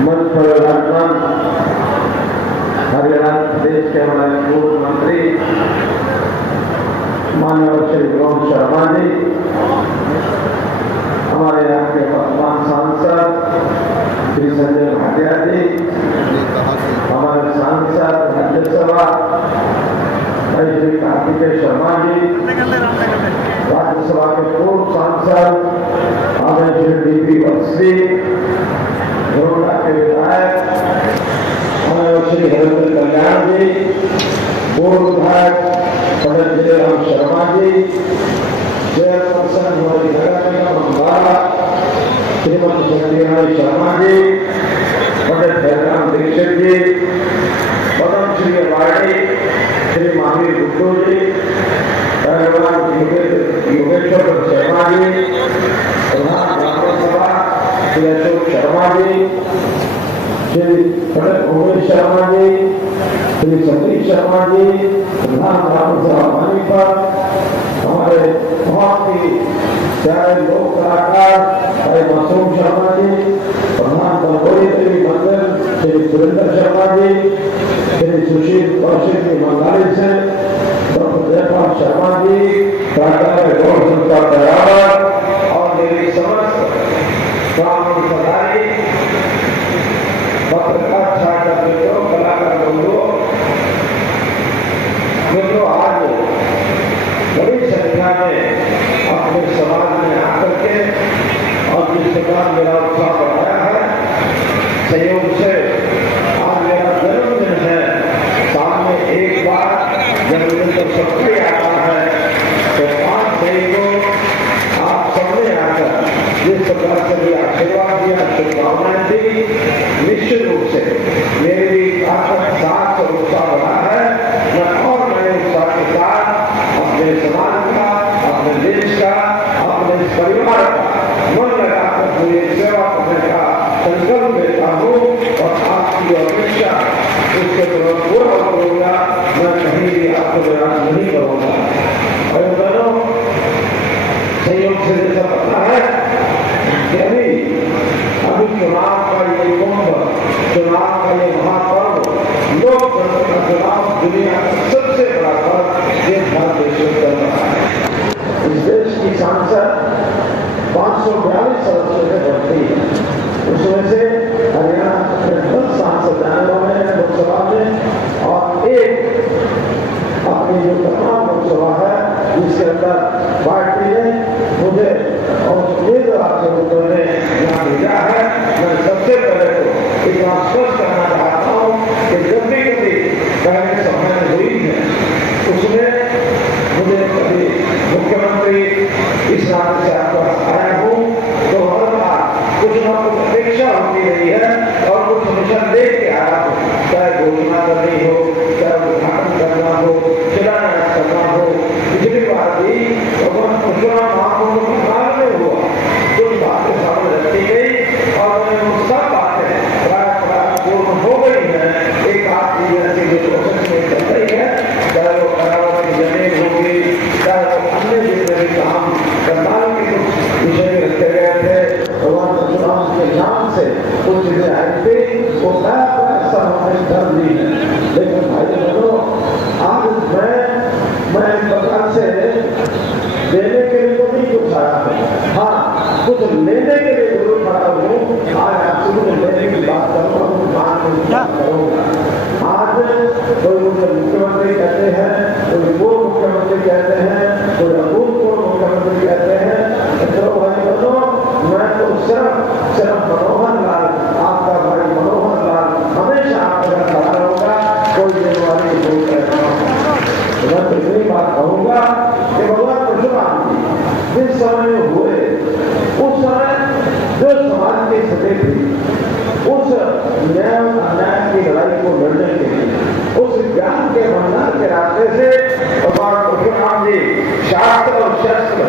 मंच पर विराजमान हरियाणा प्रदेश के हमारे पूर्व मंत्री माननीय श्री गोविंद शर्मा जी, हमारे यहाँ के वर्तमान सांसद श्री संजय भाटिया जी, हमारे सांसद राज्यसभा श्री कार्तिकेय शर्मा जी, राज्यसभा के पूर्व सांसद हमारे श्री डीपी वत्सली, गोंडा के विधायक हमारे श्री हरिंद्र कल्याण जी, पूर्व विधायक पंडित जयराम शर्मा जी, चेयरपर्सन हमारी नगर निगम अम्बाला श्रीमती सत्यनारायण शर्मा जी, पंडित जयराम दीक्षित जी, पद्मश्री अवार्डी श्री महावीर गुप्तो जी, पहलवान योगेश्वर शर्मा जी, प्रधान राज्यसभा श्री अशोक शर्मा जी, श्री पंडित उमेश शर्मा जी, श्री सतीश शर्मा जी, प्रधान राज्यसभा पानीपत, हमारे बहुत ही प्यारे लोक कलाकार भाई मासूम शर्मा जी, प्रधान बलगोरी देवी मंदिर श्री सुरेंद्र शर्मा जी, श्री सुशील कौशिक जी बंगाली से, डॉक्टर जयपाल शर्मा जी, प्राचार्य गौर संस्था दयावर और मेरी समस्त ग्रामीण पदारी पत्रकार छात्र मित्रों, कलाकार बंधुओं, आज बड़ी संख्या में अपने समाज में आकर के और जिस प्रकार मेरा उत्साह बढ़ाया है, संयोग से आज मेरा जन्मदिन है। साल में एक बार जन्मदिन तो सबके आता है, तो 5 मई को आप सबने आकर जिस प्रकार से भी आशीर्वाद दिया, शुभकामनाएं दी, निश्चित रूप से मेरे भी ताकत साथ और उत्साह बढ़ा है। मैं और नए उत्साह के साथ अपने समाज का, अपने देश का, अपने परिवार का मन लगाकर पूरी सेवा करने का संकल्प लेता हूँ और आपकी अपेक्षा उसके पूरा करूंगा। मैं कहीं भी आपको निराश नहीं करूंगा। और बहनों, संयोग से जैसा पता है कि अभी चुनाव का ये कुंभ, चुनाव का ये महापर्व, लोकतंत्र का चुनाव दुनिया का सबसे बड़ा पर्व ये भारत देश में चल रहा है। इस देश की सांसद 542 सदस्यों से बढ़ती है, उसमें से हरियाणा के 10 सांसद आने वाले हैं लोकसभा में और एक अपनी जो तमाम लोकसभा है जिसके अंदर पार्टी ने मुझे और उम्मीदवार के रूप में यहाँ भेजा है। मैं सबसे पहले तो इतना स्पष्ट करना चाहता हूँ कि जब भी कभी पहले समय हुई है उसमें मुझे कभी मुख्यमंत्री इस नाते से आपको आया हूँ तो हर बार कुछ न कुछ अपेक्षा होती रही है और कुछ मिशन देख के आया हूँ, चाहे घोषणा करनी हो, चाहे उद्घाटन करना हो, शिलान्यास करना हो। पिछली बार भी भगवान परशुराम महाकुंभ का काल में हुआ, कुछ बातें सामने रखी गई और उन्हें वो सब बातें प्राय पूर्ण हो गई है। एक आध चीज ऐसी जो प्रोसेस में चल रही है, चाहे वो करावट की जमीन होगी, चाहे वो अन्य जितने भी काम करताल के कुछ विषय रखे गए थे, भगवान परशुराम के नाम से कुछ चीजें आई थी, वो ऐसा हमने कर दी है। लेकिन भाई बहनों, आज मैं इस प्रकार से देने के लिए तो नहीं कुछ आया हूँ, हाँ कुछ लेने के लिए जरूर खड़ा हूँ। आज आपसे कुछ लेने की बात करूँगा, करूँगा। आज कोई मुझे मुख्यमंत्री कहते हैं, कोई पूर्व मुख्यमंत्री कहते हैं, कोई अभूतपूर्व मुख्यमंत्री कहते हैं। तो भाई बहनों, मैं तो सिर्फ मनोहर लाल, आपका भाई मनोहर लाल हमेशा आपके साथ खड़ा रहूंगा। कोई जिम्मेवारी नहीं करता हूँ। मैं तो इतनी बात कहूंगा कि भगवान परशुराम जी जिस समय में हुए, उस समय जो समाज की स्थिति थी, उस न्याय अन्याय की लड़ाई को लड़ने के लिए, उस ज्ञान के भंडार के रास्ते से भगवान परशुराम जी शास्त्र और शस्त्र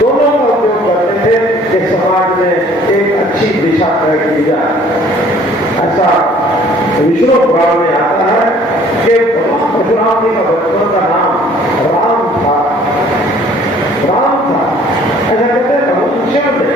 दोनों का उपयोग करते थे कि समाज में एक अच्छी दिशा तय की जाए। ऐसा विष्णु पुराण में आता है कि भगवान परशुराम जी का बचपन का नाम राम था। ऐसा कहते हैं भगवान शिव ने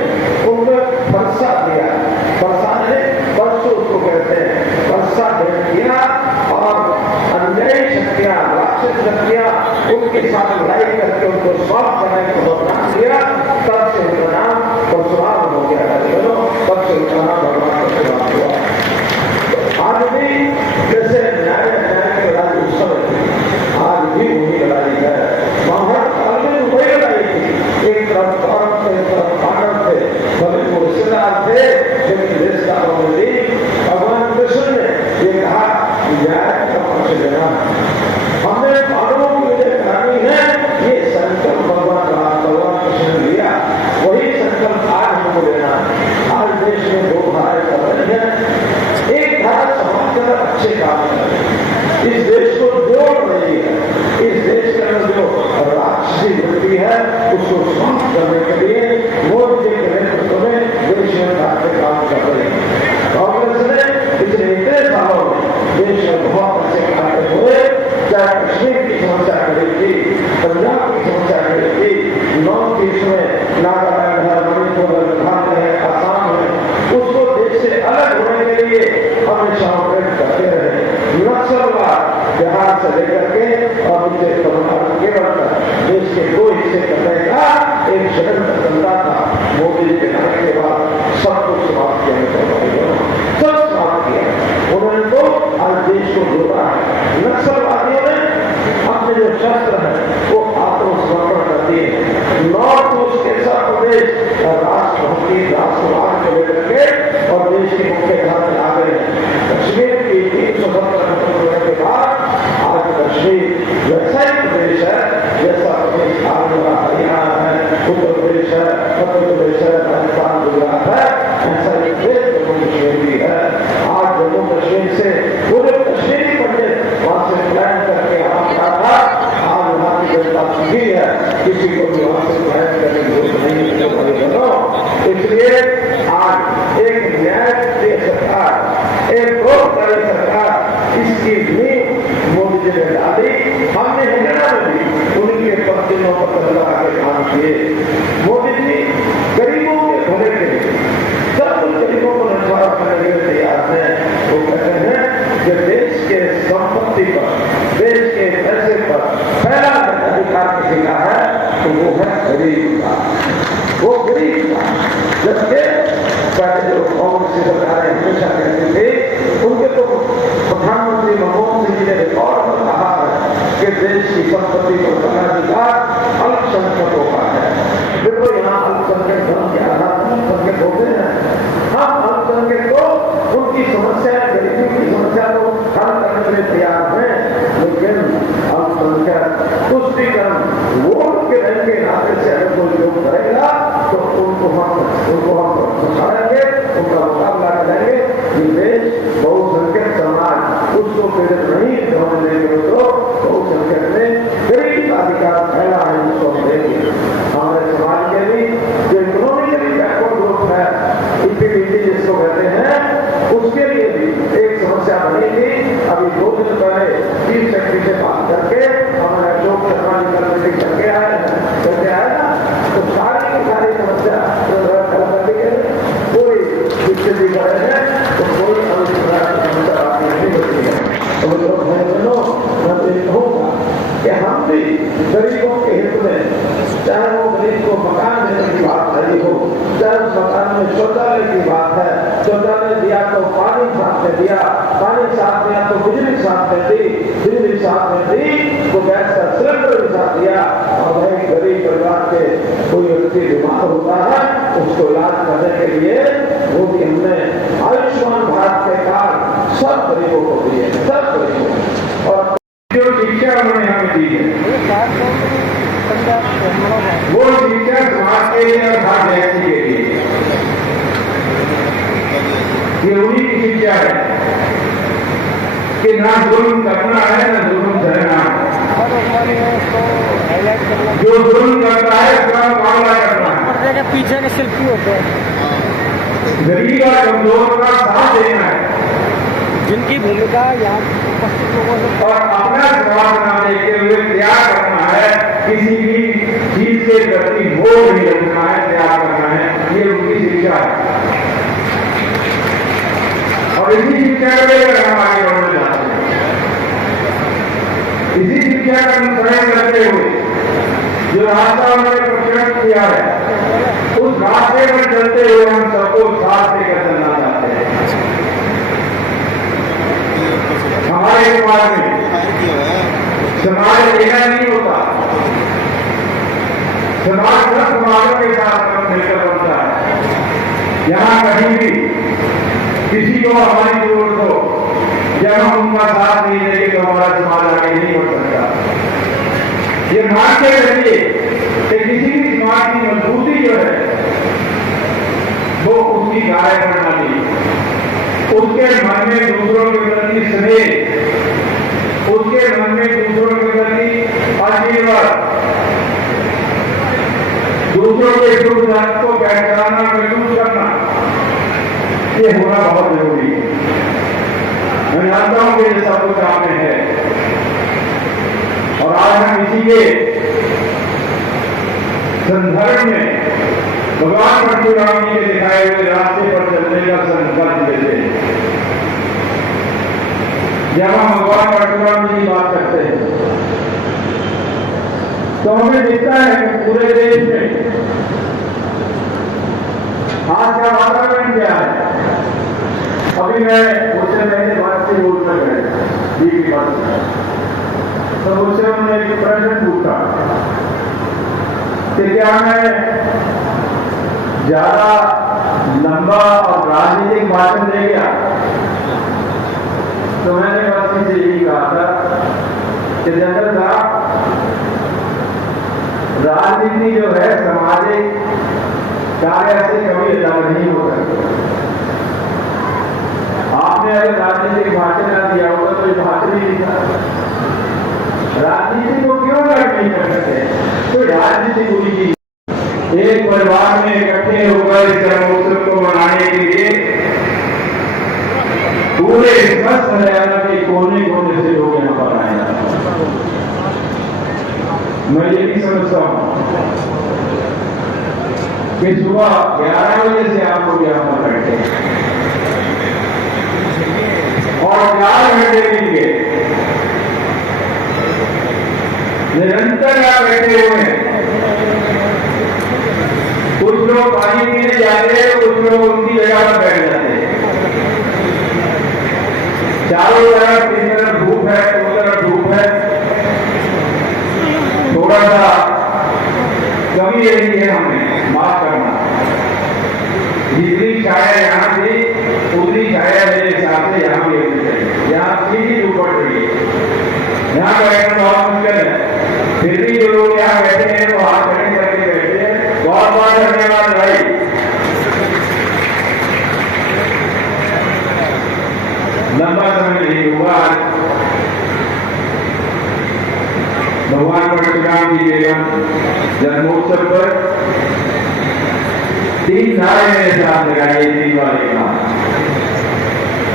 जो राजस्थान है, आसाम है, उसको देश से अलग होने के लिए हमेशा प्रयत्न करते रहे। नक्सलवाद बिहार से लेकर के और नीचे तमिलनाडु केरल तक देश के दो हिस्से करने का एक षड्यंत्र चलता था। मोदी जी के आने के बाद सब कुछ समाप्त किया, सब समाप्त किया उन्होंने। तो आज देश को जोड़ा है। नक्सलवादियों ने अपने जो शस्त्र है वो आत्मसमर्पण कर दिए। नॉर्थ ईस्ट के सब प्रदेश राष्ट्रभक्ति राष्ट्रवाद को लेकर के और देश के मुख्य धारा में आ गए। कश्मीर की 370 होने के बाद आज कश्मीर वैसा ही प्रदेश है जैसा प्रदेश आंध्र हरियाणा है, उत्तर प्रदेश है, मध्य प्रदेश है, राजस्थान गुजरात है, ऐसा ही देश जम्मू कश्मीर भी है। आज जम्मू कश्मीर से पूरे कश्मीरी पंडित वहां से प्लान करके आता था। आज वहां की जनता सुखी है, किसी को भी वहां से प्लान करने की जरूरत नहीं है। इसलिए आज एक न्याय सरकार, एक लोकतांत्रिक सरकार, इसकी नींव मोदी जी ने डाली। हमने हरियाणा में भी उनके पत्तियों पर आगे काम किए। मोदी जी गरीबों के भले के लिए सब कुछ गरीबों को निस्वार्थ करने के लिए तैयार है। वो कहते हैं कि देश के संपत्ति पर, देश के पैसे पर पहला अधिकार किसी का है तो वो है गरीब का, वो गरीब का। जबकि पहले जो कांग्रेस की सरकारें हमेशा कहते थे, उनके तो प्रधानमंत्री मनमोहन सिंह जी ने रिकॉर्ड में कहा है कि देश की संपत्ति पर पहलाधिकार अल्पसंख्यकों का है। देखो यहाँ अल्पसंख्यक धर्म के आधार पर अल्पसंख्यक होते हैं। हम अल्पसंख्यक को उनकी समस्या, गरीबी की समस्या को हल करने के लिए तैयार हैं, लेकिन अल्पसंख्यक तुष्टिकरण वोट के रंग के नाते से अगर कोई लोग करेगा तो उनको हम पछाड़ेंगे, उनका मुकाबला करेंगे। ये देश बहुसंख्यक समाज उसको पीड़ित नहीं होने देंगे। तो बहुसंख्यक में गरीब का अधिकार फैला है, उसको हम देंगे। हमारे समाज के भी जो इकोनॉमिकली बैकवर्ड ग्रुप है, इक्विटी जिसको कहते हैं, उसके लिए भी एक समस्या बनेगी। अभी 2 दिन पहले चीफ सेक्रेटरी से बात करके हमारे अशोक शर्मा जी कल मीटिंग करके आए ना, तो सारी की सारी समस्या पूरी स्थिति कर रहे हैं, तो कोई समस्या आपकी नहीं होती है। तो लोग मैं तो ये कहूँगा कि हम भी गरीबों के हित में, चाहे वो गरीब को मकान देने की बात है हो, चाहे उस मकान में शौचालय की बात है, शौचालय दिया तो पानी साथ में दिया, पानी साथ दिया तो बिजली साथ में दी, बिजली साथ में दी तो गैस का सिलेंडर भी साथ दिया। और वही गरीब परिवार के कोई व्यक्ति बीमार होता है, उसको इलाज करने के लिए वो भी हमने आयुष्मान भारत के कार्ड सब गरीबों को दिए, सब गरीबों। और जो शिक्षा उन्होंने हमें दी है वो शिक्षा समाज के लिए और हर व्यक्ति के लिए, ये उन्हीं की शिक्षा है कि ना जुल्म करना है ना जुल्म सहना है। जो जुल्म करता है उसका मुकाबला करना है। पीछे के शिल्पी होते हैं, गरीब और कमजोर का साथ देना है, जिनकी भूमिका यहाँ उपस्थित लोगों से और अपना स्वार्थ न देखते हुए त्याग करना है। किसी भी चीज के प्रति मोह नहीं रखना है, त्याग करना है। ये उनकी शिक्षा है और इसी शिक्षा को लेकर हम आगे बढ़ना चाहते हैं। इसी शिक्षा का अनुसरण करते हुए जो रास्ता उन्होंने प्रचलित किया है, उस रास्ते पर चलते हुए हम सबको साथ लेकर चलना चाहते हैं। हमारे समाज में समाज लेना नहीं होता, समाज सब समाजों के साथ मिलकर बनता है। यहाँ कहीं भी किसी को हमारी जरूरत हो, जब हम उनका साथ नहीं देंगे तो हमारा समाज आगे नहीं बढ़ सकता। ये मानते रहिए कि किसी भी समाज की मजबूती जो है वो उसकी गाय प्रणाली, उसके मन में दूसरों के प्रति स्नेह, उसके मन में दूसरों के प्रति आशीर्वाद, दूसरों के सुख दुख को पहचानना, महसूस करना, ये होना बहुत जरूरी है। मैं जानता हूं कि ये सब कुछ आप में है और आज हम इसी के संदर्भ में भगवान परशुराम जी के दिखाए हुए रास्ते पर चलने का संकल्प लेते हैं। जब हम भगवान परशुराम जी की बात करते हैं तो हमें दिखता है कि पूरे देश में आज का वातावरण क्या है। अभी मैं मुझसे पहले बात से बोल रहा है तो मुझसे उन्होंने एक प्रश्न पूछा कि क्या मैं ज्यादा लंबा और राजनीतिक भाषण दे गया। तो मैंने बस से यही कहा था कि जनरल साहब, राजनीति जो है सामाजिक कार्य से कभी अलग नहीं हो सकती। आपने अगर राजनीतिक भाषण न दिया होगा तो ये भाषण ही नहीं था। राजनीति को क्यों अलग नहीं कर सकते? तो राजनीति पूरी की एक परिवार में इकट्ठे होकर इस जन्मोत्सव को मनाने के लिए पूरे स्वस्थ हरियाणा के कोने कोने से लोग यहाँ पर आए। मैं ये भी समझता हूं कि सुबह 11 बजे से आप लोग यहाँ पर बैठे और 4 घंटे मिल निरंतर यहाँ बैठे हुए हैं। कुछ लोग पानी पीने जाते हैं, कुछ लोग उनकी जगह पर बैठ जाते हैं। चारों तरफ 3 तरफ धूप है, 2 तरफ धूप है। थोड़ा सा कमी यही है, हमें माफ करना। जितनी छाया यहाँ थी उतनी छाया मेरे हिसाब से यहाँ भी होनी चाहिए। यहाँ सीधी धूप पड़ रही है, यहाँ बैठना बहुत मुश्किल है। फिर भी जो लोग यहाँ बैठे हैं वो हाथ खड़े करके बैठे हैं। बहुत बहुत धन्यवाद भाई। लंबा समय नहीं हुआ, भगवान परशुराम जी के जन्मोत्सव पर 3 नारे मेरे साथ लगाइए। 3 वाले नाम।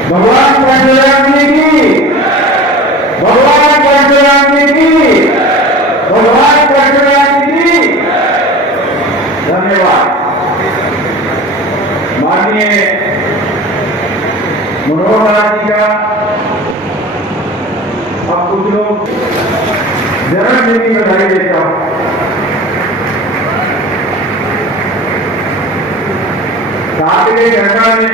भगवान परशुराम जी की, भगवान परशुराम जी की, भगवान परशुराम जी की। धन्यवाद। माननीय मनोहर लाल जी का अब कुछ लोग जन्मदिन की बधाई देता हूं। सातवें घटना ने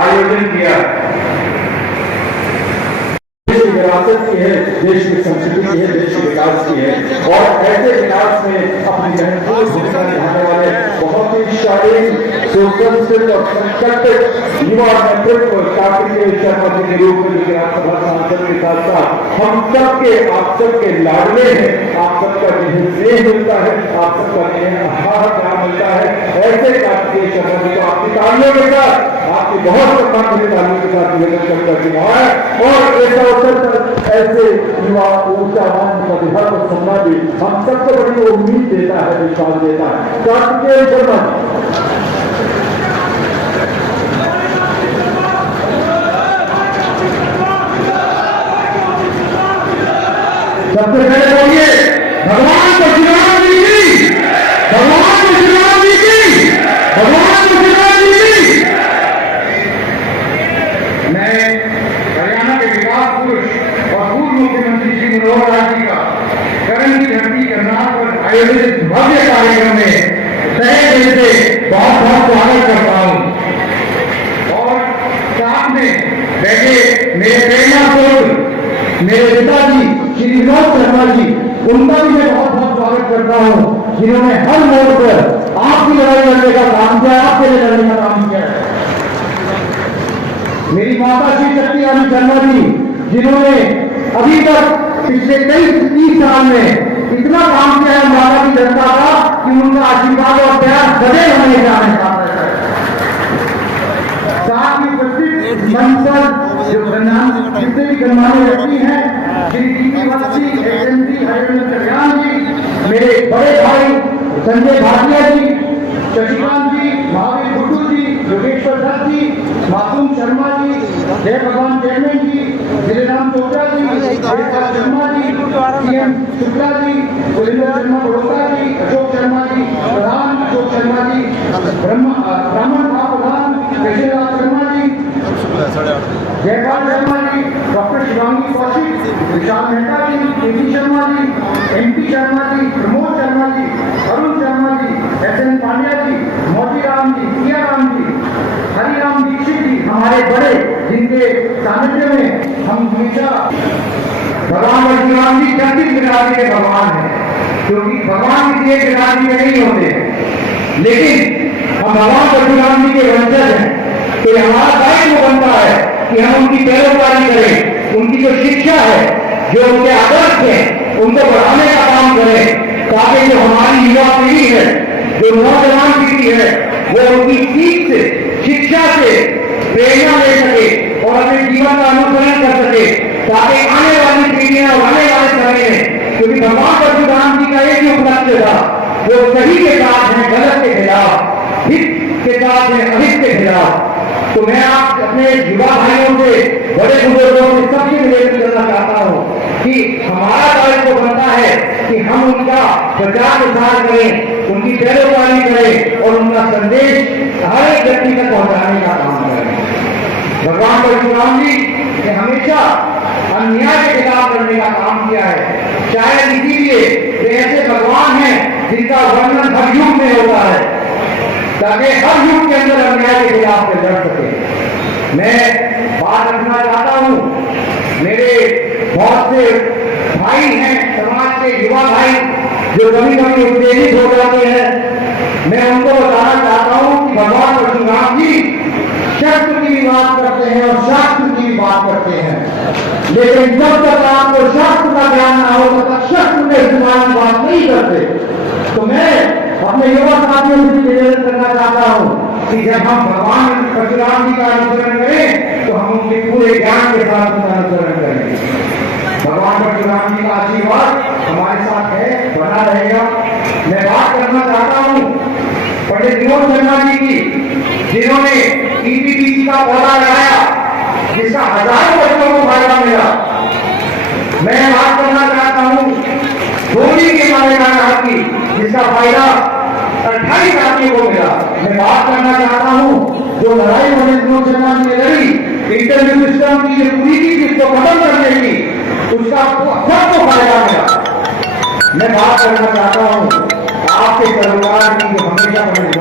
आयोजन किया। देश की विरासत की है, देश की संस्कृति की है, देश के विकास की है और ऐसे विकास में अपनी महत्वपूर्ण भूमिका निभाने वाले बहुत ही शालीन, सुसंस्कृत और संकल्पित युवा नेतृत्व कार्तिकेय शर्मा जी के रूप में विधानसभा सांसद के साथ साथ हम सबके, आप सबके लाडले हैं। आप सबका जिन्हें स्नेह मिलता है, आप सबका जिन्हें आहार प्यार मिलता है, ऐसे कार्तिकेय शर्मा जी को आपकी तालियों के साथ, आपकी बहुत सम्मान की तालियों के साथ निवेदन करता है। और ऐसा अवसर पर ऐसे युवा ऊर्जावान प्रतिभा को सम्मान भी हम सबको बड़ी उम्मीद देता है, विश्वास देता है। कार्तिकेय शर्मा सबसे पहले बोलिए भगवान परशुराम जी की, भगवान परशुराम जी की, भगवान परशुराम जी की। मैं हरियाणा के विकास पुरुष और पूर्व मुख्यमंत्री श्री मनोहर लाल जी का करण की धरती करनाल पर आयोजित भव्य कार्यक्रम में तहे दिल से बहुत बहुत स्वागत करता हूं। और साथ में बैठे मेरे प्रेरणा पुत्र मेरे पिताजी श्री विनोद शर्मा जी, उनका भी मैं बहुत बहुत स्वागत करता हूं, जिन्होंने हर मोड़ पर आपकी लड़ाई लड़ने का काम किया, आपके लिए लड़ने का काम किया है। मेरी माता श्री शक्ति रानी शर्मा जी, जिन्होंने अभी तक पिछले कई 30 साल में इतना काम किया है माता की जनता का कि उनका आशीर्वाद और प्यार सदैव हमेशा हमें साथ रहता है। साथ ही उपस्थित मंच पर जो जितने भी गणमान्य व्यक्ति हैं, श्री टी.टी. एसएमसी हरिवंश कल्याण जी, मेरे बड़े भाई संजय भाटिया जी, शशिकांत जी, महावीर गुड्डू जी, योगेश्वर दत्त जी, मासूम शर्मा जी, जय भगवान चेयरमैन जी, जिलेराम चोपड़ा जी, शर्मा जी, सीएम शुक्ला जी, सुरेंद्र शर्मा बड़ोदा जी, अशोक शर्मा जी, शर्मा जी, प्रमोद शर्मा जी, अरुण शर्मा जी, SN पांड्या जी, मोतीराम जी, सियाराम जी, हरिराम दीक्षित जी हमारे बड़े, जिनके सानिध्य में हम हमेशा भगवान परशुराम जी 36 बिरादरी के भगवान हैं, क्योंकि भगवान किसी एक बिरादरी में नहीं होते हैं, लेकिन हम भगवान परशुराम जी के वंशज हैं। तो हमारा दायित्व बनता है कि हम उनकी पैरोकारी करें, उनकी जो शिक्षा है, जो उनके आदर्श हैं, उनको बढ़ाने का काम करें, ताकि जो हमारी युवा पीढ़ी है, जो नौजवान पीढ़ी है, वो उनकी सीख से, शिक्षा से प्रेरणा ले सके और अपने जीवन का अनुसरण कर सके, ताकि आने वाली पीढ़ियां और आने वाले समय में, क्योंकि भगवान परशुराम जी का एक ही उपलक्ष्य था, वो सही के साथ है, गलत के खिलाफ, हित के साथ है, अहित के खिलाफ। तो मैं आप अपने युवा भाइयों से, बड़े बुजुर्गों से सबसे निवेदन करना चाहता हूँ कि हमारा दायित्व बनता है कि हम उनका प्रचार प्रसार करें, उनकी पैरोकारी करें और उनका संदेश हर एक व्यक्ति तक पहुंचाने का काम करें। भगवान परशुराम जी ने हमेशा अन्याय के खिलाफ लड़ने का काम किया है। शायद इसीलिए वे ऐसे भगवान हैं जिनका वर्णन हर युग में होता है, ताकि हर युग के अंदर अन्याय के खिलाफ लड़ सके। मैं बात रखना चाहता हूं, मेरे बहुत से भाई हैं, समाज के युवा भाई, जो कभी कभी उत्तेजित हो जाते हैं। मैं उनको बताना चाहता हूं कि भगवान परशुराम जी शस्त्र की भी बात करते हैं और शास्त्र की भी बात करते हैं, लेकिन जब तक आपको शास्त्र का ज्ञान ना हो तब तक शस्त्र के इस्तेमाल की बात नहीं करते। तो मैं अपने युवा साथियों से निवेदन करना चाहता हूं कि जब हम भगवान परशुराम जी का अनुसरण करें तो हम उनके पूरे ज्ञान के साथ उनका अनुसरण करें। भगवान परशुराम जी का आशीर्वाद हमारे साथ है, बना रहेगा। मैं बात करना चाहता हूं पंडित विनोद शर्मा जी की, जिन्होंने EPBC का पौधा लगाया, जिसका हजारों बच्चों को फायदा मिला। मैं बात करना चाहता हूं धोनी के मालेगार की, जिसका फायदा 28 आदमियों को मिला। मैं बात करना चाहता हूं जो लड़ाई पंडित विनोद शर्मा जी ने लड़ी, इंटरव्यू सिस्टम की जो पूरी थी जिसको खत्म करने की, उसका सबको फायदा मिला। मैं बात करना चाहता हूं आपके परिवार की, जो हमेशा पंडित